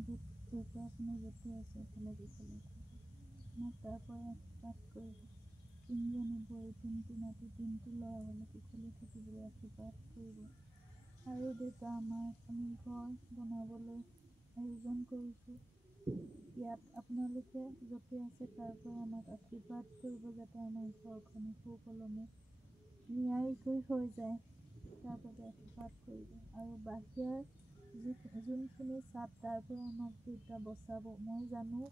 আগতে আপুনি য'তে আছে এফালে বিফালে আমাক তাৰ পৰা আশীৰ্বাদ কৰিব। তিনিজনী বোৱাৰী, তিনিটি নাতি, তিনিটি ল'ৰা হ'লে কুশলে থাকিবলৈ আশীৰ্বাদ কৰিব। আৰু দেউতা, আমাৰ এখন ঘৰ বনাবলৈ আয়োজন কৰিছোঁ। ইয়াত আপোনালোকে য'তে আছে তাৰ পৰা আমাক আশীৰ্বাদ কৰিব, যাতে আমাৰ ঘৰখন সুকলমে নিয়াৰিকৈ হৈ যায়, তাৰ বাবে আশীৰ্বাদ কৰিব। আৰু বাহিৰৰ যোনখিনি চাপ, তাৰ পৰা আমাক দেউতা বচাব। মই জানো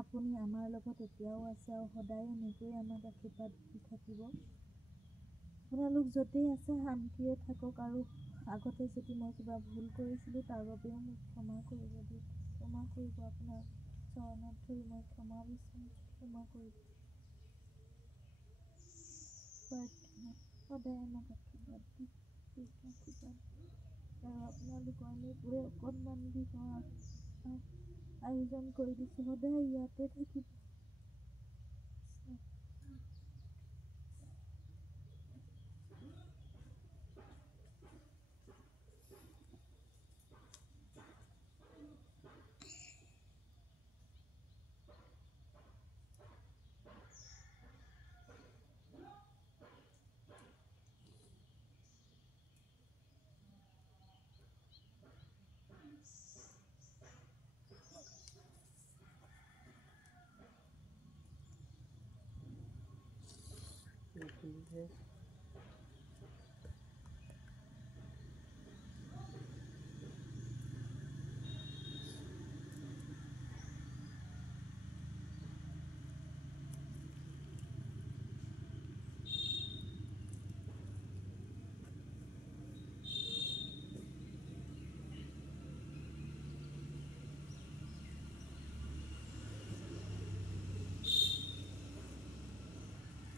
আপুনি আমাৰ লগত এতিয়াও আছে আৰু সদায় এনেকৈ আমাক আশীৰ্বাদ দি থাকিব। আপোনালোক য'তেই আছে শান্তিৰে থাকক। আৰু আগতে যদি মই কিবা ভুল কৰিছিলোঁ তাৰ বাবেও মোক ক্ষমা কৰিব দেউতা, ক্ষমা কৰিব। আপোনাৰ চৰণত ধৰি মই ক্ষমা বিচাৰিছোঁ, ক্ষমা কৰিব। প্ৰাৰ্থনা সদায় আমাক আশীৰ্বাদ দি দেউতা, আশীৰ্বাদ দি। আৰু আপোনালোকৰ এনেকৈ অকণমান বিহুৰ আয়োজন কৰি দিছোঁ, সদায় ইয়াতে থাকিব।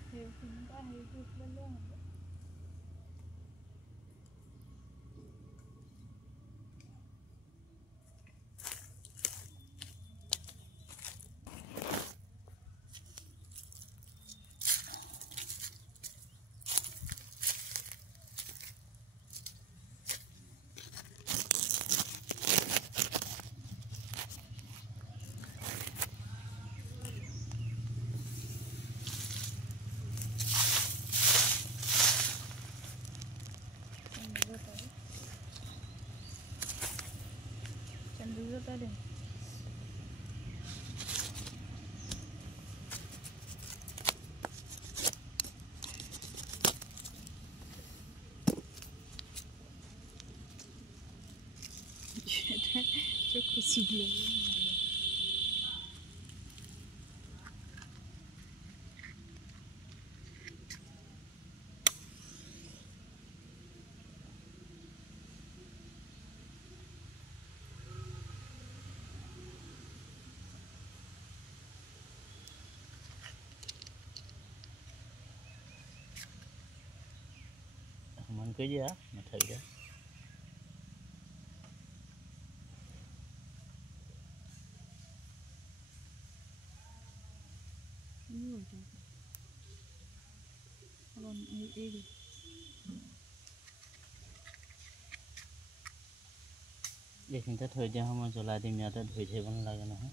সেইখিনিটা হেৰি কৰি ল'লে হ'ব। Candura deh. Çok usulü. Aman kerja, macam dia. Ini aja. Kalau ini. এইখিনিতে থৈ দিয়া সময় জ্বলাই দিম, ইয়াতে ধুই থাকিব নালাগে নহয়।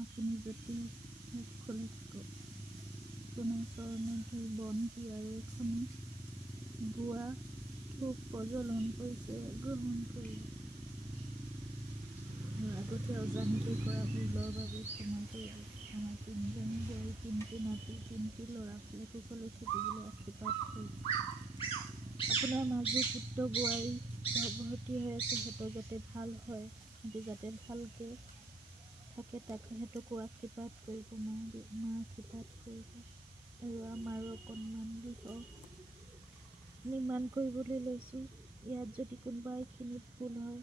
আপুনি যদি খোলে থাকক, আপোনাৰ চৰণত ধৰি বন্তি আৰু এখনি গুৱা ধূপ প্ৰজ্বলন কৰিছে গ্ৰহণ কৰিব। আৰু আগতে অজানিতে কৰা ভুলৰ বাবে ক্ষমা কৰিব। আমাৰ 3জনী বোৱাৰী, 3টি নাতি, 3টি ল'ৰা ভালে কুশলে থাকিবলৈ আশীৰ্বাদ কৰিব। আপোনাৰ মাজু পুত্ৰ বোৱাৰী গৰ্ভৱতী হৈ আছে, সিহঁতৰ যাতে ভাল হয়, সিহঁতে যাতে ভালকৈ থাকে, সিহঁতকো আশীৰ্বাদ কৰিব। মা আশীৰ্বাদ কৰিব। আৰু আমাৰো অকণমান গৃহ নিৰ্মাণ কৰিবলৈ লৈছোঁ। ইয়াত যদি কোনোবা এইখিনিত ভুল হয়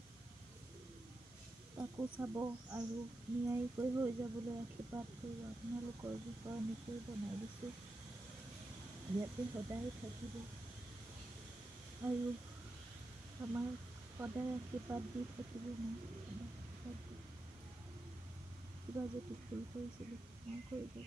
তাকো চাব আৰু নিয়াৰিকৈ হৈ যাবলৈ আশীৰ্বাদ কৰিব। আপোনালোকৰ গৃহ এনেকৈ বনাই দিছোঁ, ইয়াতে সদায় থাকিব আৰু আমাৰ সদায় আশীৰ্বাদ দি থাকিব। মা সদায় আশীৰ্বাদ দিব। কিবা যদি ভুল কৰিছিলোঁ ক্ষমা কৰিব।